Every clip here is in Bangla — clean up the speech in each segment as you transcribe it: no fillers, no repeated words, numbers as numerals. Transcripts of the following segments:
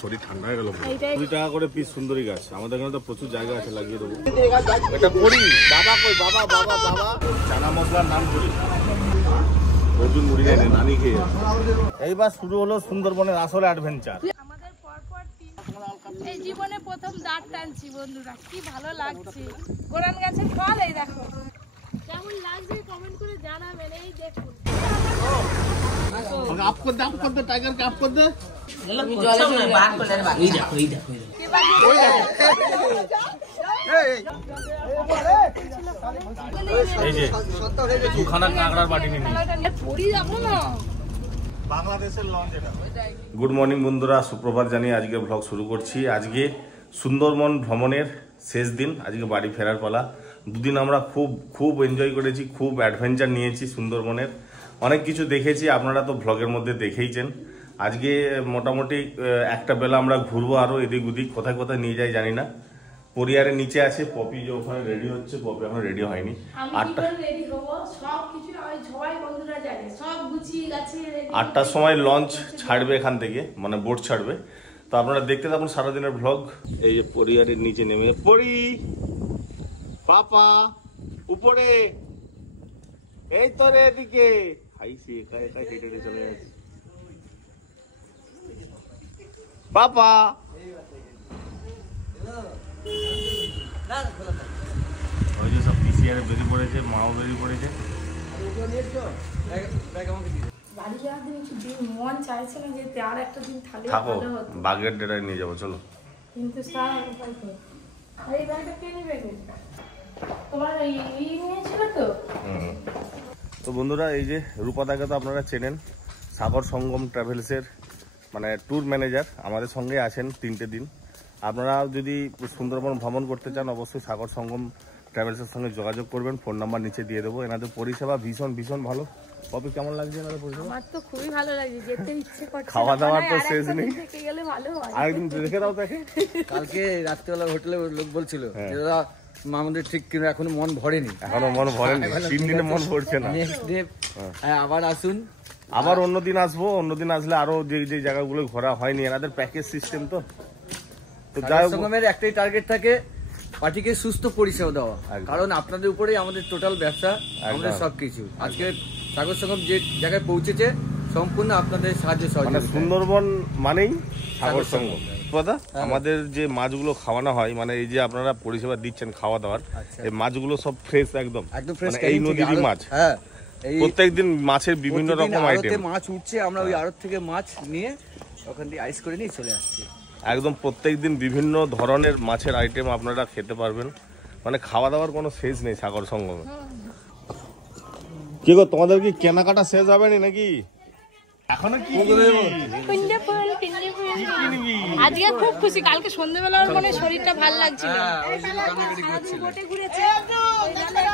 শরীর ঠান্ডা হয়ে গেল। 20 টাকা করে পিস সুন্দরী গাছ। আমাদের এখানে তো প্রচুর জায়গা আছে, লাগিয়ে দেবো। এটা করি বাবা, কই বাবা বাবা বাবা। চানা মশলার নাম করি, অর্জুন মুড়ি এনে নানি খেয়ে। এইবার শুরু হলো সুন্দরবনের আসল অ্যাডভেঞ্চার। আমাদের পরপর এই জীবনে প্রথম দাঁত টানছি বন্ধুরা, কি ভালো লাগছে। গোরান গাছের ফল এই দেখো, কেমন লাগছে কমেন্ট করে জানাবেন। এই দেখুন आप कर दे टाइगर के आप कर दे। তুমি জলে চলে বাঘ কোলে বাঘ। এই দেখো এই দেখো এই যে দুখানা কাঁকড়ার বাটি নিয়ে পড়ি যাবো না। বাংলাদেশের লঞ্চ এটা। গুড মর্নিং বন্ধুরা, সুপ্রভাত জানিয়ে আজকে ব্লগ শুরু করছি। আজকে সুন্দরবন ভ্রমণের শেষ দিন, আজকে বাড়ি ফেরার পালা। দুদিন আমরা খুব এনজয় করেছি, খুব অ্যাডভেঞ্চার নিয়েছি সুন্দরবনের। অনেক কিছু দেখেছি, আপনারা তো ব্লগের মধ্যে দেখেইছেন। আজকে মোটামুটি একটা বেলা আমরা ঘুরবো, আরো এদিক ওদিক কোথায় কোথায় নিয়ে যাই জানি না। পরিবারের নিচে আছে পপি, যে ওখানে রেডি হচ্ছে। পপি এখন রেডি হয়নি। 8টার সময় লঞ্চ ছাড়বে এখান থেকে, মানে বোট ছাড়বে। তো আপনারা দেখতে থাকুন সারাদিনের ব্লগ। এই যে পরিবারের নিচে নেমে পরি পাপা উপরে, এই তো রে এদিকে খাইছি, একা একা হেঁটে হেঁটে চলে যাচ্ছে পাপা। ওই যে সব পিসিআরে বেরিয়ে পড়েছে, মাও বেরিয়ে পড়েছে। থাকো, বাগের ডেরায় নিয়ে যাবো, চলো। তো বন্ধুরা, এই যে রূপাদাকে তো আপনারা চেনেন, সাগর সঙ্গম ট্রাভেলসের মানে ট্যুর ম্যানেজার। আমাদের সঙ্গে আছেন 3টে দিন। আপনারা যদি সুন্দরবন ভ্রমণ করতে চান, অবশ্যই সাগর সঙ্গম ট্রাভেলসের সঙ্গে যোগাযোগ করবেন। ফোন নাম্বার নিচে দিয়ে দেবো। এনাদের পরিষেবা ভীষণ ভালো। কবে কেমন লাগছে এনাদের পরিষেবা? আমার তো খুবই ভালো লাগছে, যেতে ইচ্ছে করছে। খাওয়া দাওয়ার তো শেষ নেই। থেকে গেলে ভালো হয়। আরেকদিন দেখে দাও তাকে। কালকে রাত্রিবেলা হোটেলে লোক বলছিল দাদা আমাদের ঠিক কিন্তু এখনো মন ভরেনি। এখনো মন ভরেনি, 3 দিনে মন ভরছে না। নেক্সট ডে আবার আসুন, আবার অন্যদিন আসবো। অন্যদিন আসলে আরো যে জায়গাগুলো ঘোরা হয়নি, এনাদের প্যাকেজ সিস্টেম তো। তো যাই হোক, সঙ্গমের একটাই টার্গেট থাকে, পার্টিকে সুস্থ পরিষেবা দেওয়া। কারণ আপনাদের উপরেই আমাদের টোটাল ব্যবসা, আমাদের সবকিছু। আজকে সাগর সঙ্গম যে জায়গায় পৌঁছেছে সম্পূর্ণ আপনাদের সাহায্য সহযোগিতা। সুন্দরবন মানেই সাগর সঙ্গম। দাদা, আমাদের যে মাছগুলো খাওয়ানো হয়, মানে এই যে আপনারা পরিষেবা দিচ্ছেন খাওয়া দাওয়ার, এই মাছগুলো সব ফ্রেশ, একদম ফ্রেশ, এই নদীরই মাছ। হ্যাঁ, প্রত্যেকদিন মাছের বিভিন্ন রকম আইটেম। মাছ উঠছে, আমরা ওই আড়ত থেকে মাছ নিয়ে ওখান থেকে আইস করে নিয়ে চলে আসছি। একদম প্রত্যেকদিন বিভিন্ন ধরনের মাছের আইটেম আপনারা খেতে পারবেন। মানে খাওয়া দাওয়ার কোনো শেষ নেই সাগর সঙ্গমে। কি গো, তোমাদের কি কেনাকাটা শেষ হবে নাকি? এখনো কি আজকে খুব খুশি। কালকে সন্ধ্যাবেলা মানে শরীরটা ভালো লাগছিল,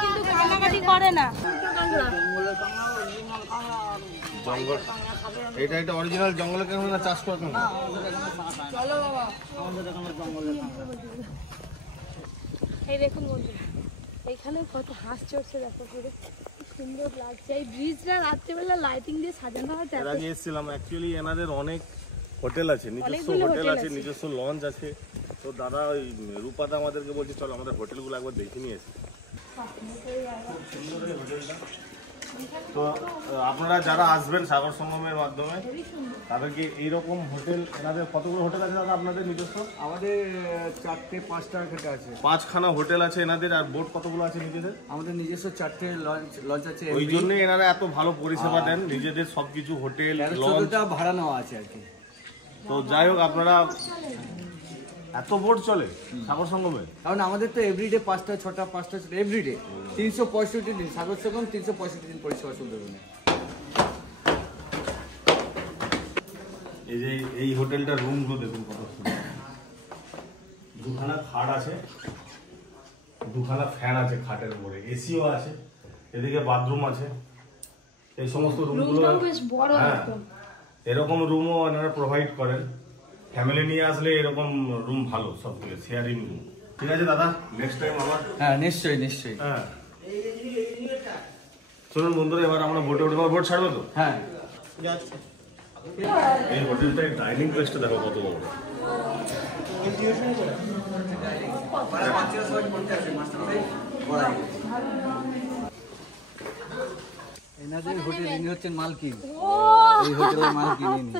কিন্তু কান্নাকাটি করে না। জঙ্গল, এটা অরিজিনাল জঙ্গলে কেন চাষ করে কেন? চলো বাবা, এই দেখুন বন্ধুরা, এখানে কত হাঁস চড়ছে, দেখো পুরো সুন্দর লাগছে। এই ব্রিজটা রাত্রেবেলা লাইটিং দিয়ে সাজানো হয়। এর আগে এসেছিলাম। অ্যাকচুয়ালি এনাদের অনেক হোটেল আছে, নিজস্ব হোটেল আছে, নিজস্ব লঞ্চ আছে। তো দাদা ওই রূপাদা আমাদেরকে বলছে চলো আমাদের হোটেলগুলো একবার দেখে নিয়ে এসে। তো আপনারা যারা আসবেন সাগর সঙ্গমের মাধ্যমে, তাদেরকে এইরকম হোটেল, এনাদের কতগুলো হোটেল আছে দাদা আপনাদের নিজস্ব? আমাদের 4-5টা আছে, 5খানা হোটেল আছে এনাদের। আর বোট কতগুলো আছে নিজেদের? আমাদের নিজস্ব 4টে লঞ্চ আছে। ওই জন্য এনারা এত ভালো পরিষেবা দেন, নিজেদের সবকিছু হোটেল লঞ্চ ভাড়া নেওয়া আছে আর কি। তো যাই হোক, আপনারা এত বোট চলে সাগর সঙ্গমে? কারণ আমাদের তো এভরিডে 5টা-6টা এভরিডে 365 দিন সাগর সঙ্গম, 365 দিন পরিষেবা সুন্দরবনে। এই যে এই হোটেলটার রুমগুলো দেখুন কত সুন্দর। 2খানা খাট আছে, 2খানা ফ্যান আছে খাটের উপরে, এসিও আছে, এদিকে বাথরুম আছে। এই সমস্ত রুমগুলো বেশ বড়। এরকম রুমও ওনারা প্রোভাইড করেন। ফ্যামিলি নিয়ে আসলে এরকম রুম ভালো, সব শেয়ারিং রুম। ঠিক আছে দাদা, নেক্সট টাইম আবার। হ্যাঁ, নিশ্চয়ই। হ্যাঁ, শুনুন বন্ধুরা, এবার আমরা বোটে উঠবো। বোট ছাড়বে তো? হ্যাঁ, এই হোটেলটার ডাইনিং প্লেসটা দেখো কত বড়। এনাদের হোটেল ইনি হচ্ছেন মালকিন, এই হোটেলের মালকিন ইনি।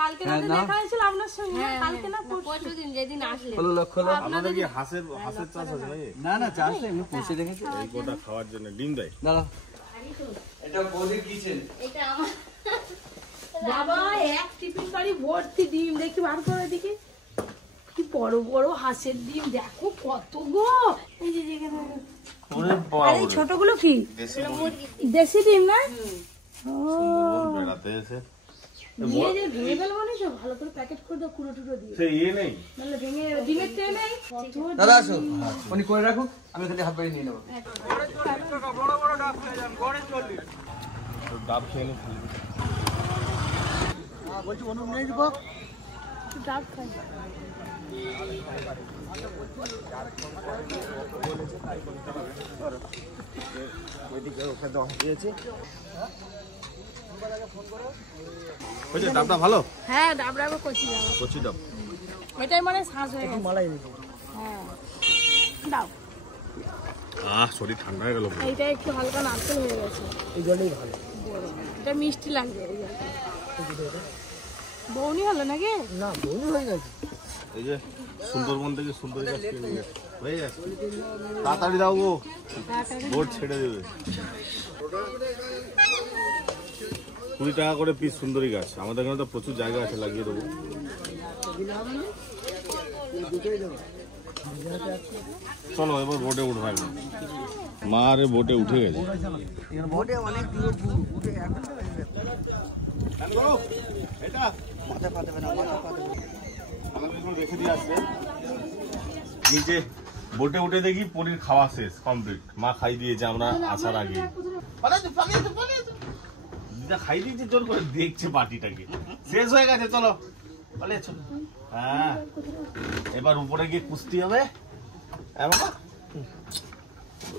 কালকে না দেখা হয়েছিল আপনার সঙ্গে, কালকে না পরশুদিন যেদিন আসলে। হলো লক্ষ লোক। আপনাদের কি হাঁসের চাষ আছে নাকি? না না, চাষ নেই, এমনি পুষে রেখেছে। এই গোটা খাওয়ার জন্য ডিম দেয়। দাঁড়া, এটা বৌদির কিচেন। এটা আমার বাবা, এক টিফিন বাড়ি ভর্তি ডিম। দেখি বার করে দিকে, কি বড় বড় হাঁসের ডিম দেখো কত গো। এই যে যেখানে আরে ছোটগুলো কি দেশি ডিম না? বেড়াতে এসে নিয়ে যে ভেঙে ফেলবো না, তো ভালো করে প্যাকেট করে দাও, কুড়ো টুড়ো দিয়ে। সেই ইয়ে নেই, নাহলে ভেঙে ডিমের ট্রে নেই। দাদা আসো, উনি করে রাখুন, আমি খালি হাত বাড়ি নিয়ে নেবো। ডাব খেয়ে নিই। বলছি অনু নিয়ে দিব, ডাব খাই। ডাবটা ভালো? হ্যাঁ, ডাবটা আবার কচি ডাব। কচি ডাব। এটাই মানে শ্বাস হয়ে গেছে। মালাই দিতে। হ্যাঁ, দাও। শরীর ঠান্ডা হয়ে গেল। এইটা একটু হালকা নারকেল হয়ে গেছে। এই জলই ভালো। এটা মিষ্টি লাগবে এই জলটা। বউনি হলো নাকি? না বৌনি হয়ে গেছে। এই যে সুন্দরবন থেকে সুন্দরী গাছ কিনে নিয়ে হয়ে গেছে। তাড়াতাড়ি দাও গো, বোট ছেড়ে দেবে। 20 টাকা করে পিস সুন্দরী গাছ। আমাদের এখানে তো প্রচুর জায়গা আছে, লাগিয়ে দেবো। চলো এবার বোটে উঠবে। মা আরে বোটে উঠে গেছে। বোটে অনেক দূর উঠে এখন রেখে দিয়ে আসছে নিচে। বোটে উঠে দেখি পনির খাওয়া শেষ, কমপ্লিট। মা খাই দিয়েছে আমরা আসার আগে। দিদা খাই দিয়েছে জোর করে, দেখছে পার্টিটাকে। শেষ হয়ে গেছে, চলো পালিয়েছো। হ্যাঁ, এবার উপরে গিয়ে কুস্তি হবে। বাবা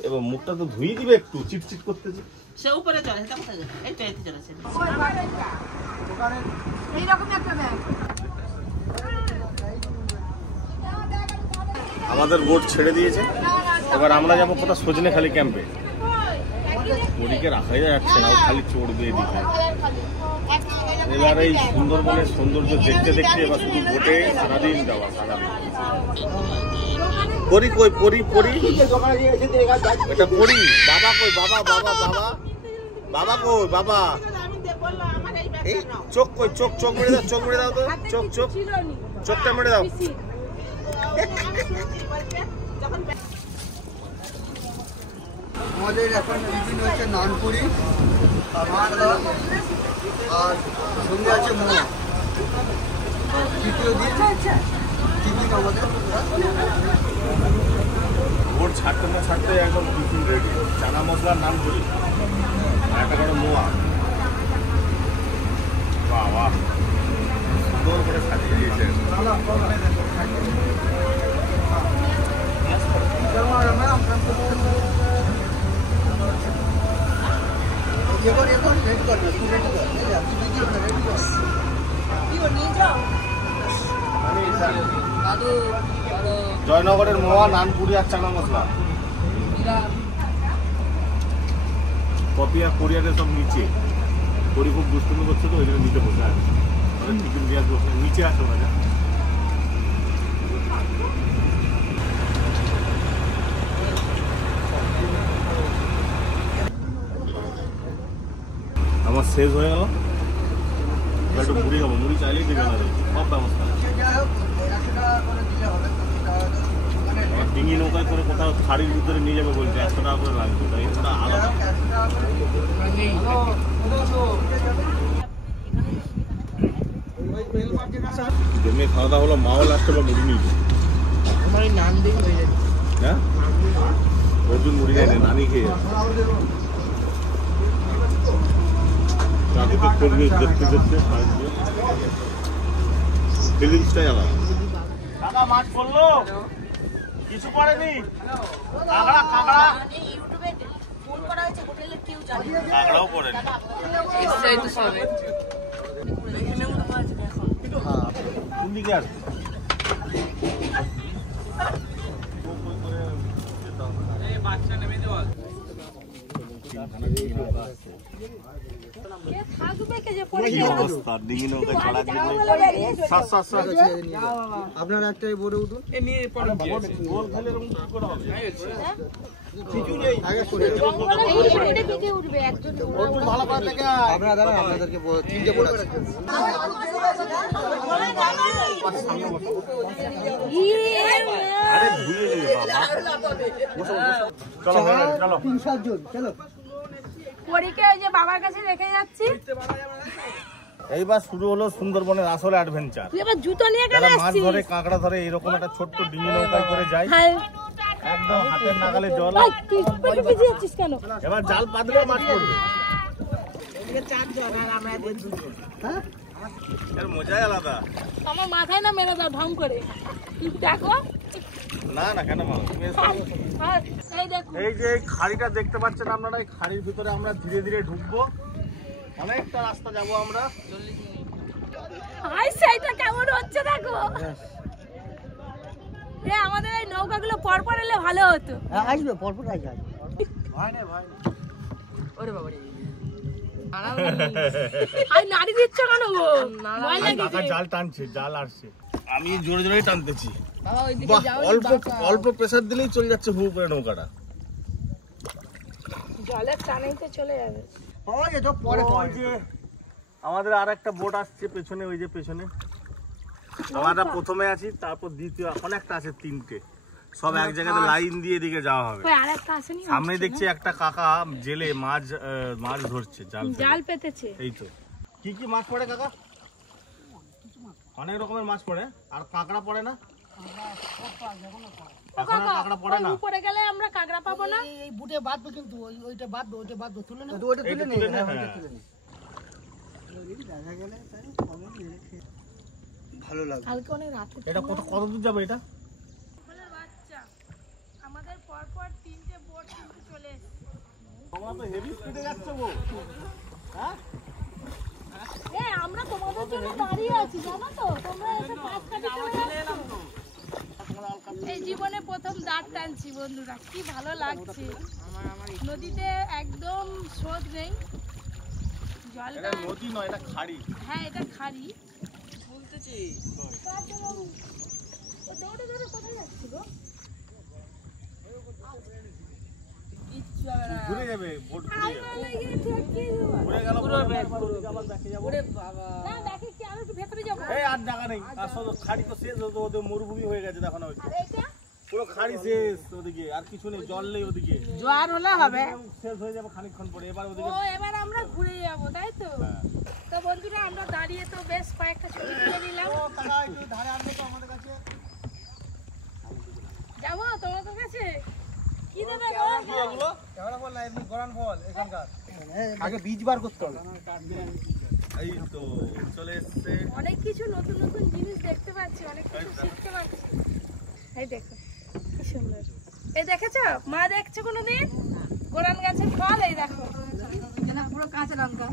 এবার মুখটা তো ধুয়ে দিবে, একটু চিটচিট করতেছে। সে উপরে চলে, সেটা কোথায় যায়? এই তো এতে চলেছে। এইরকম একটা ব্যাগ। আমাদের বোট ছেড়ে দিয়েছে, এবার আমরা যাবো কোথাও সজনেখালি ক্যাম্পে। পরীকে রাখাই যাচ্ছে না, ও খালি চড়বে এদিকে। এবার এই সুন্দরবনের সৌন্দর্য দেখতে দেখতে এবার শুধু বোটে সারাদিন যাওয়া, সারাদিন। পরি কই, পরি পরি, এটা পরি। বাবা কই, বাবা বাবা বাবা, বাবা কই বাবা। এই চোখ কই, চোখ চোখ মেরে দাও, চোখ মেরে দাও তো, চোখ চোখ চোখটা মেরে দাও। আমাদের এখন টিফিন হচ্ছে নানপুরি আর সঙ্গে আছে মোয়া। তৃতীয় দিন টিফিন আমাদের। বোট ছাড়তে না ছাড়তে একদম টিফিন রেডি। চানা মশলার নাম করি, একটা করে মোয়া। বাবা সুন্দর করে সাজিয়ে দিয়েছে। জয়নগরের মোয়া, নানপুরি আর চানা মশলা। কপি আর কোরিয়ারের সব নিচে। করি খুব দুষ্টুমি করছে তো, ওই জন্য নিচে বসে আছে। টিফিন দিয়ে বসে নিচে আসো না। আমার শেষ হয়ে গেল, একটু মুড়ি খাবো। মুড়ি চাইলেই দেবে না, সব ব্যবস্থা। আমার ডিঙি নৌকায় করে কোথাও শাড়ির ভিতরে নিয়ে যাবে বলছে, 100 টাকা করে লাগবে। তাই এটা আলাদা। জমে খাওয়া দাওয়া হলো। মাও লাস্টে বা মুড়ি নিয়ে যায়। হ্যাঁ, অর্জুন মুড়ি খাই না, নানি খেয়ে দেখতে দেখতে ফিলিংসটাই আলাদা। কাকা মাছ পড়লো, কিছু পড়েনি। কাঁকড়া কাঁকড়া কাঁকড়াও পড়েনি। কোন দিকে আসবে? কে থাকবে কে যে পড়ে কি গেল? অবস্থা, ডিঙি নৌকায় চড়ার জন্য আপনারা একটাই বোর্ডে উঠুন। গোল খেলে এরকম কি করে হবে? জঙ্গলে এই দিকে উঠবে একজন ভালো করে দেখে আপনারা দাঁড়ান, আপনাদেরকে তিনটে বোর্ড আছে। আরে ভুলে গেলে বাবা। চলো চলো পরীকে ওই যে বাবার কাছে রেখে যাচ্ছি। এইবার শুরু হলো সুন্দরবনের আসল অ্যাডভেঞ্চার। তুই আবার জুতো নিয়ে কেন যারা মাছ আসছিস? ধরে কাঁকড়া ধরে এরকম একটা ছোট্ট ডিঙি নৌকায় করে যায়, হ্যাঁ একদম হাতের নাগালে জল। ভাই তুই পেটে ভিজে যাচ্ছিস কেন? এবার জাল পাতলেও মাছ পড়বে। এর মজাই আলাদা। আমার মাথায় না মেরে দাও ঢং করে। তুই দেখো না না কেন মাছ? আর এই দেখো এই যে এই খাড়িটা দেখতে পাচ্ছেন আপনারা, এই খাড়ির ভিতরে আমরা ধীরে ধীরে ঢুকবো। অনেকটা রাস্তা যাব আমরা। হাই সেইটা কেমন হচ্ছে দেখো। এ আমাদের এই নৌকাগুলো পরপর এলে ভালো হতো। আসবে পরপর আসবে। আর নাড়ি দিচ্ছ কেন গো? ভয় কাকা লাগছে। জাল টানছে, জাল আসছে। আমি জোরে জোরেই টানতেছি। বাহ, অল্প অল্প প্রেসার দিলেই চলে যাচ্ছে হু করে নৌকাটা। জলের টানেই তো চলে যাবে। ওই যে আমাদের আর একটা বোট আসছে পেছনে, ওই যে পেছনে। আমরা প্রথমে আছি, তারপর দ্বিতীয় অনেকটা আছে, তিনটে সব এক জায়গাতে লাইন দিয়ে দিকে যাওয়া হবে। ওই আরেকটা আসেনি? সামনে দেখছি একটা কাকা জেলে মাছ ধরছে জাল ফেলে। জাল পেতেছে। এই তো কি কি মাছ পড়ে কাকা? অনেক রকমের মাছ পড়ে। আর কাঁকড়া পড়ে না? এখন আর কাঁকড়া পড়ে না। উপরে গেলে আমরা কাঁকড়া পাবো না। এই বুটে বাঁধবে কিন্তু ওইটা বাঁধবে তুলে না ওটা এইটা তুলে নেই, তুলে নে, হ্যাঁ, হ্যাঁ। ওটা তুলে নেই। ভালো লাগবে। কালকে অনেক রাতে এটা কত দূর যাবে এটা? বাচ্চা আমাদের পরপর তিনটে বোট কিন্তু চলে এসেছে। তোমরা তো হেভি স্পিডে যাচ্ছ গো। হ্যাঁ? এ আমরা তোমাদের জন্য দাঁড়িয়ে আছি জানো তো, তোমরা এসে পাঁচ কাটি চলে যাচ্ছ। এই জীবনে প্রথম দাঁড় টানছি বন্ধুরা, কি ভালো লাগছে। নদীতে একদম স্রোত নেই, জলটা। এটা নদী নয়, এটা খাড়ি। হ্যাঁ এটা খাড়ি বলতেছি। দৌড়ে দৌড়ে কোথায় যাচ্ছি গো? ঘুরে যাবে, বোট ঘুরে যাবে। ঘুরে গেল আবার দেখে যাবো। না দেখি কি আরো একটু ভেতরে যাবো। এই আর জায়গা নেই, আসলে খাড়ি তো শেষ হতো, ওদের মরুভূমি হয়ে গেছে দেখো না। ওই আর এইটা পুরো খাড়ি শেষ, ওদিকে আর কিছু নেই, জল নেই ওদিকে। জোয়ার হলে হবে শেষ হয়ে যাবে খানিকক্ষণ পরে। এবার ও ওদিকে এবার আমরা ঘুরে যাবো তাই তো। তো বন্ধুরা আমরা দাঁড়িয়ে তো বেশ কয়েকটা ছবি তুলে নিলাম। যাবো তোমাদের কাছে? কি দেবে গো? আগে বীজ বার করতে হবে। এই তো চলে এসছে। অনেক কিছু নতুন নতুন জিনিস দেখতে পাচ্ছি, অনেক কিছু শিখতে পাচ্ছি। এই দেখো কি সুন্দর। এই দেখেছো মা দেখছো কোনোদিন গোরান গাছের ফল? এই দেখো পুরো কাঁচা লঙ্কা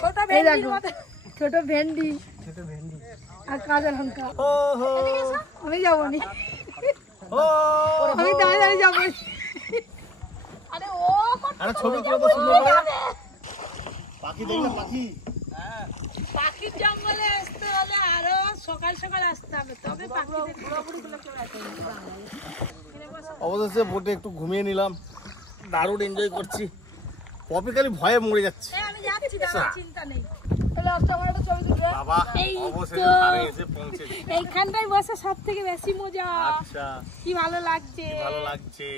ছোট ভেন্ডি, ছোট ভেন্ডি আর কাঁচা লঙ্কা। এদিকে এসো। আমি যাবো নি, ও আমি দাঁড়িয়ে দাঁড়িয়ে যাবো। আরে ও আরে ছবি তুলে তো সুন্দর করে। পাখি দেখলে পাখি। পাখির জঙ্গলে আসতে হলে আরো সকাল সকাল আসতে হবে, তবে পাখি অবশেষে বোটে একটু ঘুমিয়ে নিলাম, দারুণ এনজয় করছি। পপি খালি ভয়ে মরে যাচ্ছে। আমি যাচ্ছি, দাঁড়া চিন্তা নেই। তাহলে আজকে আমার একটা ছবি তুলবে। বাবা এই অবশেষে তো। ধারে এসে পৌঁছেছি। এইখানটায় বসে সব থেকে বেশি মজা। আচ্ছা কি ভালো লাগছে। ভালো লাগছে।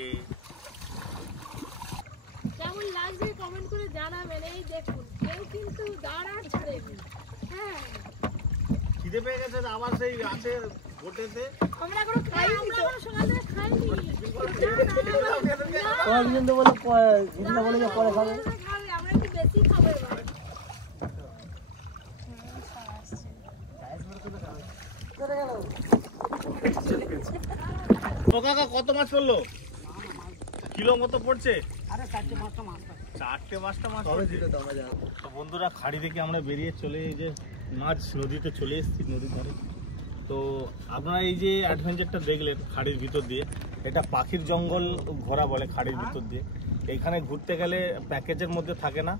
কেমন লাগছে কমেন্ট করে জানাবেন। এই দেখুন কেউ কিন্তু দাঁড়া ছাড়েনি। হ্যাঁ খিদে পেয়ে গেছে, আবার সেই আছে বোটেতে। আমরা এখনো খাইনি, আমরা এখনো সকাল থেকে খাইনি। আমরা একটু বেশি খাবো এবার। তো কাকা কত মাছ পড়লো? কিলো মতো পড়ছে? আরে 4-5টা মাছ 4-5টা মাছ তো বন্ধুরা, খাড়ি থেকে আমরা বেরিয়ে চলে এই যে মাছ নদীতে চলে এসেছি, নদীর ধারে। তো আপনারা এই যে অ্যাডভেঞ্চারটা দেখলেন খাড়ির ভিতর দিয়ে, এটা পাখির জঙ্গল ঘোরা বলে খাড়ির ভিতর দিয়ে। এইখানে ঘুরতে গেলে প্যাকেজের মধ্যে থাকে না,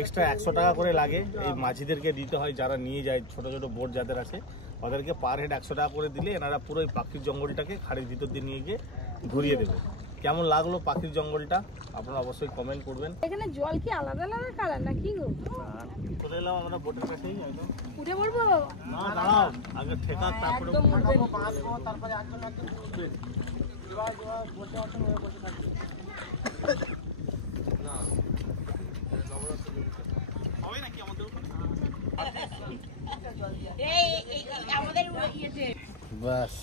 এক্সট্রা 100 টাকা করে লাগে। এই মাঝিদেরকে দিতে হয়, যারা নিয়ে যায় ছোট ছোট বোট যাদের আছে, ওদেরকে পার হেড 100 টাকা করে দিলে এনারা পুরো এই পাখির জঙ্গলটাকে খাড়ির ভিতর দিয়ে নিয়ে গিয়ে ঘুরিয়ে দেবে। কেমন লাগলো পাখির জঙ্গলটা আপনারা অবশ্যই কমেন্ট করবেন। এখানে জল কি আলাদা আলাদা কালার নাকি গো? চলে এলাম আমরা বোটের কাছেই, একদম উঠে পড়বো? না দাঁড়াও, আগে ঠেকা তারপরে বাস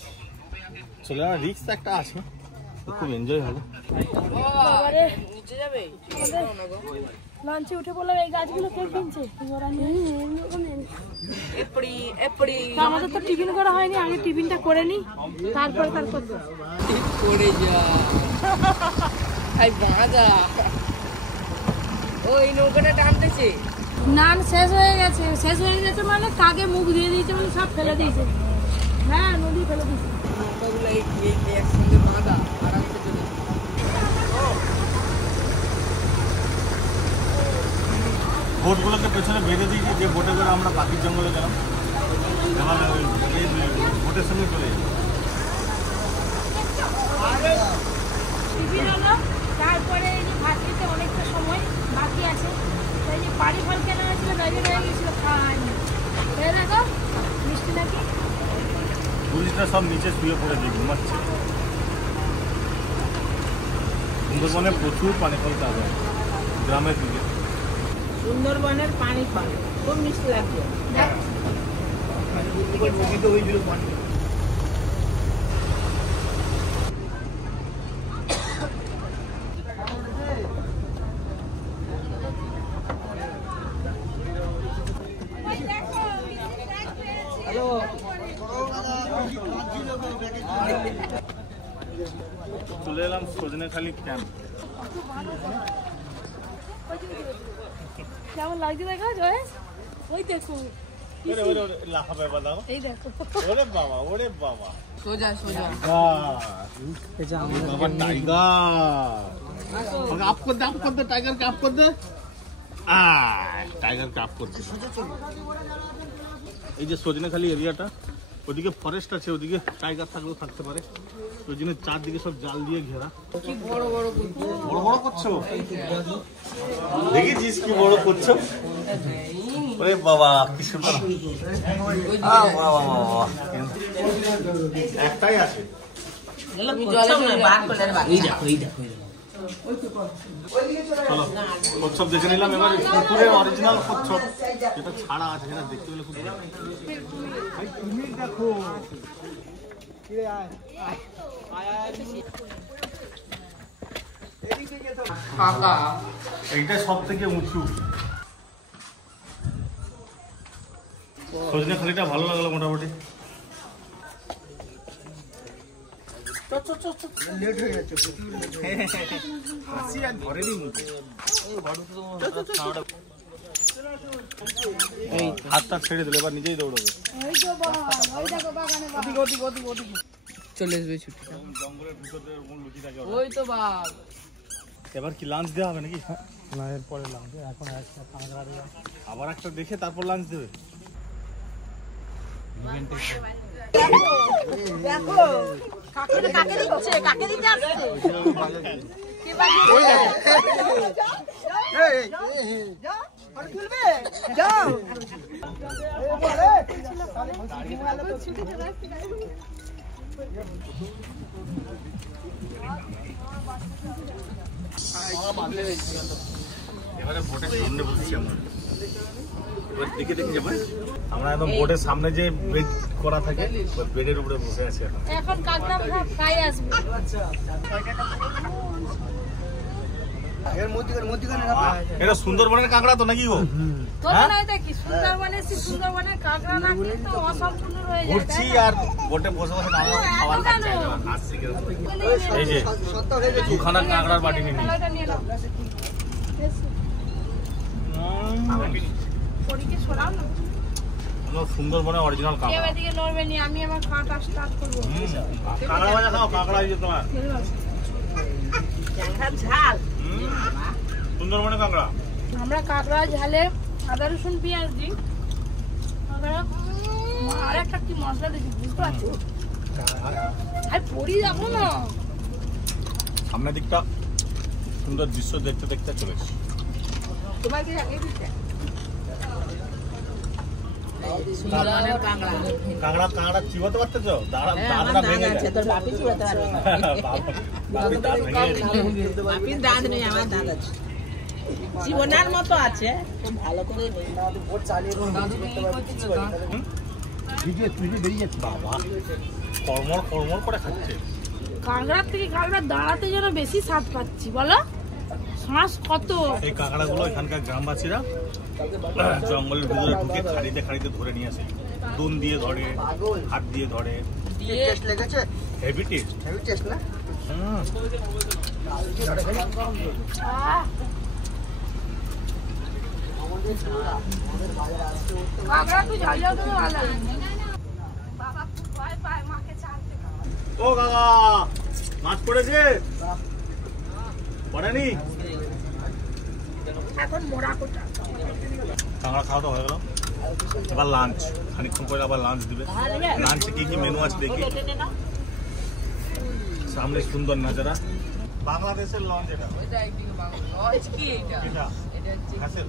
চলে এলাম। রিক্স একটা আছে, খুব এনজয় হলো। লঞ্চে উঠে পড়লাম। এই গাছগুলো কে কিনছে? আমাদের তো টিফিন করা হয়নি, আগে টিফিনটা করে নি, তারপরে ওই নৌকাটা টানতেছে। নান শেষ হয়ে গেছে মানে কাকে মুখ দিয়ে দিয়েছে, মানে সব ফেলে দিয়েছে। হ্যাঁ, নদী ফেলে দিয়েছে। নৌকাগুলো একসঙ্গে বাঁধা আরামসে চলে। বোটগুলোকে পেছনে বেঁধে দিয়েছি, যে বোটে করে আমরা পাখির জঙ্গলে গেলাম, বোটের সঙ্গে চলে যাই। টিফিন হলো, তারপরে এই যে ভাত খেতে অনেকটা সময় বাকি আছে, তাই যে বাড়ি ফল কেনা হয়েছিল, গাড়ি রয়ে গেছিল, খাওয়ানি। দেখো মিষ্টি নাকি পুলিশরা সব নিচে শুয়ে পড়ে দিয়ে ঘুমাচ্ছে। সুন্দরবনে প্রচুর পানি ফল পাওয়া যায় গ্রামের দিকে। সুন্দরবনের পানি পাবে, খুব মিষ্টি লাগবে। চলে এলাম সজনেখালি ক্যাম্প। কেমন লাগছে দেখো জয়েশ? ওই দেখো লাফাবে বাবা, এই দেখো ওরে বাবা, ওরে বাবা, সোজা সোজা বাবা টাইগার। আপ কর দে টাইগারকে, আপ কর দে। টাইগারকে আপ করছে। এই যে সজনেখালি এরিয়াটা, ওদিকে ফরেস্ট আছে, ওদিকে টাইগার থাকলেও থাকতে পারে, ওই জন্য চারদিকে সব জাল দিয়ে ঘেরা। কি বড় বড় বড় করছো, দেখেছিস কি বড় করছো? ওরে বাবা কি সুন্দর, একটাই আছে। চলো কচ্ছপ দেখে নিলাম। এবার পুকুরের অরিজিনাল কচ্ছপ যেটা ছাড়া আছে, সেটা দেখতে গেলে খুব তুমি দেখো। এইটা সব থেকে উঁচু। সজনেখালিটা ভালো লাগলো মোটামুটি। হাতটা ছেড়ে দিলে এবার নিজেই দৌড়বে। চলে আসবে ছুটি। জঙ্গলের ভিতরে লুচি থাকে। ওই তো বাঘ। এবার কি লাঞ্চ দেওয়া হবে নাকি? না, এরপরে লাঞ্চ। এখন আবার একটা দেখে তারপর লাঞ্চ দেবে। দেখো কাকে দিচ্ছে, কাকে দিতে আসছে? যাও এবারে বোটের সামনে বসেছি আমরা। এবার দেখে যাবে আমরা একদম বোটের সামনে যে বেড করা থাকে, বেডের উপরে বসে আছি এখন। এখন কাকড়া খাই আসবে। এটা সুন্দরবনের কাঁকড়া তো নাকি গো? সুন্দরবনের কাকড়া না কিন্তু অসম্পূর্ণ রয়ে যায়। ঘুরছি আর বোটে বসে বসে খাবার খাচ্ছি। এই যে দুখানা কাঁকড়ার বাটি নিয়ে পরীকে সরাও না। সুন্দরবনের অরিজিনাল কেউ কাঁকড়া। এদিকে নড়বে নি, আমি আমার খাওয়াটা স্টার্ট করবো। কাঁকড়া ভাজা খাও, কাঁকড়া এই যে তোমার ঝাল সুন্দরবনের কাঁকড়া। আমরা কাঁকড়া ঝালে আদা রসুন পেঁয়াজ দিই। আর একটা কি মশলা দিচ্ছি বুঝতে পারছো? আর পরি যাবো না। সামনের দিকটা সুন্দর দৃশ্য দেখতে দেখতে চলেছি। তোমার কি আগে দিতে সুন্দরবনের কাঁকড়া কাঁকড়া কাঁকড়া চিবাতে পারতেছো? দাঁড়া ভেঙে আছে তোর বাপি চিবাতে পারবে না বাপির দাঁত নেই আমার দাঁত আছে জীবনার মতো আছে ভালো করে নেই বাবা কর্মর কর্মর করে খাচ্ছে। কাঁকড়ার থেকে কাঁকড়া দাঁড়াতে যেন বেশি স্বাদ পাচ্ছি বলো। শ্বাস কত। এই কাঁকড়াগুলো এখানকার গ্রামবাসীরা জঙ্গলের ভিতরে ঢুকে খাড়িতে খাড়িতে ধরে নিয়ে আসে। দুন দিয়ে ধরে, হাত দিয়ে ধরে। হেভি টেস্ট না? আহ! কাঁকড়া তো ঝাল ঝাল করে ভালো লাগে। বাবা খুব ভয় পায় মাকে চালতে। ও কাকা, মাছ পড়েছে? পড়েনি? এখন মোড়া কোটা। কাঁকড়া খাওয়া তো হয়ে গেল, এবার লাঞ্চ। খানিকক্ষণ পরে আবার লাঞ্চ দিবে। লাঞ্চে কি কি মেনু আছে দেখি। সামনে সুন্দর নাজারা। বাংলাদেশের লঞ্চ এটা। কি এটা এটা হাসেল।